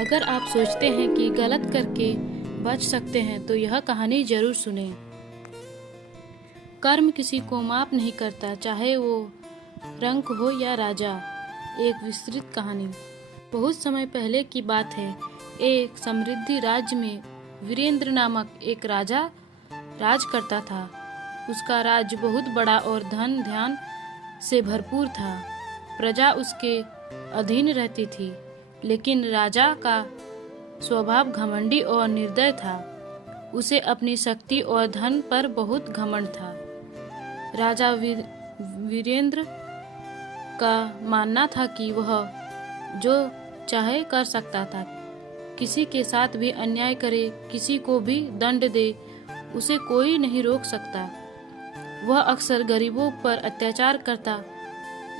अगर आप सोचते हैं कि गलत करके बच सकते हैं तो यह कहानी जरूर सुनें। कर्म किसी को माफ नहीं करता, चाहे वो रंक हो या राजा। एक विस्तृत कहानी। बहुत समय पहले की बात है। एक समृद्धि राज्य में वीरेंद्र नामक एक राजा राज करता था। उसका राज्य बहुत बड़ा और धन ध्यान से भरपूर था। प्रजा उसके अधीन रहती थी, लेकिन राजा का स्वभाव घमंडी और निर्दय था। उसे अपनी शक्ति और धन पर बहुत घमंड था। राजा वीरेंद्र का मानना था कि वह जो चाहे कर सकता था। किसी के साथ भी अन्याय करे, किसी को भी दंड दे, उसे कोई नहीं रोक सकता। वह अक्सर गरीबों पर अत्याचार करता,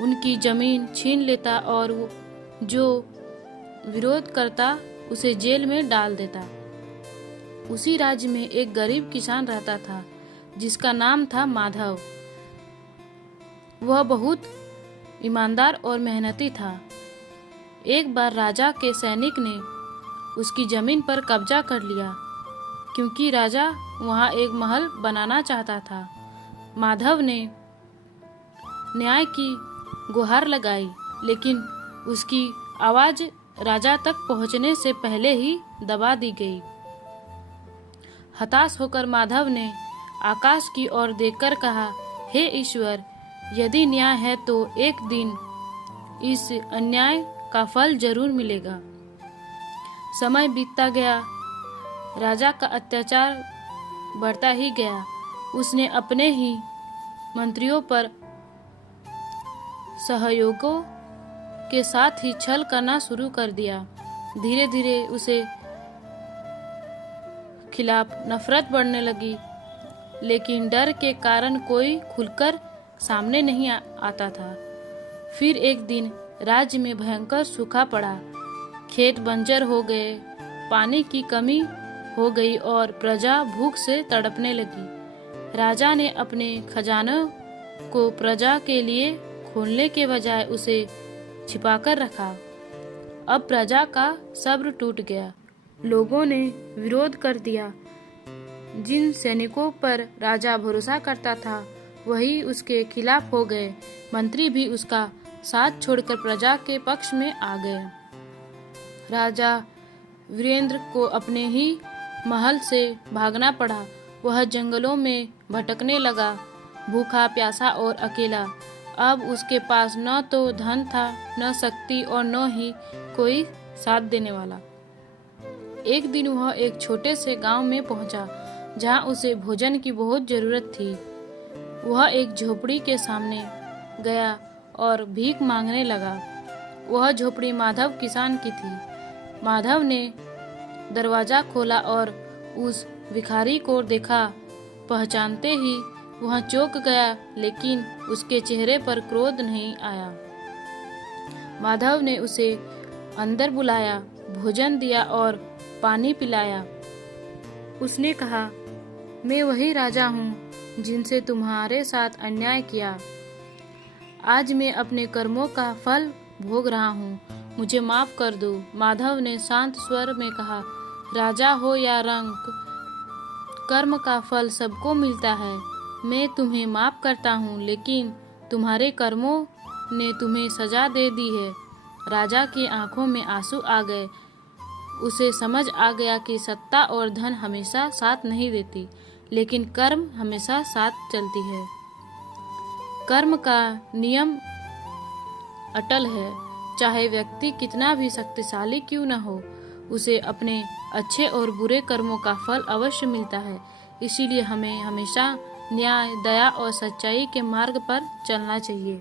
उनकी जमीन छीन लेता और जो विरोध करता उसे जेल में डाल देता। उसी राज्य में एक गरीब किसान रहता था जिसका नाम था माधव। वह बहुत ईमानदार और मेहनती था। एक बार राजा के सैनिक ने उसकी जमीन पर कब्जा कर लिया, क्योंकि राजा वहां एक महल बनाना चाहता था। माधव ने न्याय की गुहार लगाई, लेकिन उसकी आवाज राजा तक पहुंचने से पहले ही दबा दी गई। हताश होकर माधव ने आकाश की ओर देखकर कहा, हे ईश्वर, यदि न्याय है तो एक दिन इस अन्याय का फल जरूर मिलेगा। समय बीतता गया, राजा का अत्याचार बढ़ता ही गया। उसने अपने ही मंत्रियों पर सहयोगों के साथ ही छल करना शुरू कर दिया। धीरे धीरे उसे खिलाफ नफरत बढ़ने लगी, लेकिन डर के कारण कोई खुलकर सामने नहीं आता था। फिर एक दिन राज्य में भयंकर सूखा पड़ा। खेत बंजर हो गए, पानी की कमी हो गई और प्रजा भूख से तड़पने लगी। राजा ने अपने खजानों को प्रजा के लिए खोलने के बजाय उसे छिपाकर रखा। अब प्रजा का सब्र टूट गया। लोगों ने विरोध कर दिया। जिन सैनिकों पर राजा भरोसा करता था वही उसके खिलाफ हो गए। मंत्री भी उसका साथ छोड़कर प्रजा के पक्ष में आ गए। राजा वीरेंद्र को अपने ही महल से भागना पड़ा। वह जंगलों में भटकने लगा, भूखा प्यासा और अकेला। अब उसके पास न तो धन था, न शक्ति और न ही कोई साथ देने वाला। एक दिन वह एक छोटे से गांव में पहुंचा, जहां उसे भोजन की बहुत जरूरत थी। वह एक झोपड़ी के सामने गया और भीख मांगने लगा। वह झोपड़ी माधव किसान की थी। माधव ने दरवाजा खोला और उस भिखारी को देखा। पहचानते ही वह चौंक गया, लेकिन उसके चेहरे पर क्रोध नहीं आया। माधव ने उसे अंदर बुलाया, भोजन दिया और पानी पिलाया। उसने कहा, मैं वही राजा हूँ जिनसे तुम्हारे साथ अन्याय किया। आज मैं अपने कर्मों का फल भोग रहा हूँ, मुझे माफ कर दो। माधव ने शांत स्वर में कहा, राजा हो या रंक, कर्म का फल सबको मिलता है। मैं तुम्हें माफ करता हूँ, लेकिन तुम्हारे कर्मों ने तुम्हें सजा दे दी है। राजा की आंखों में आंसू आ गए। उसे समझ आ गया कि सत्ता और धन हमेशा साथ नहीं देती, लेकिन कर्म हमेशा साथ चलती है। कर्म का नियम अटल है। चाहे व्यक्ति कितना भी शक्तिशाली क्यों न हो, उसे अपने अच्छे और बुरे कर्मों का फल अवश्य मिलता है। इसीलिए हमें हमेशा न्याय, दया और सच्चाई के मार्ग पर चलना चाहिए।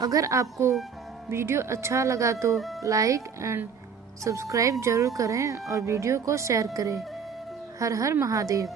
अगर आपको वीडियो अच्छा लगा तो लाइक एंड सब्सक्राइब जरूर करें और वीडियो को शेयर करें। हर हर महादेव।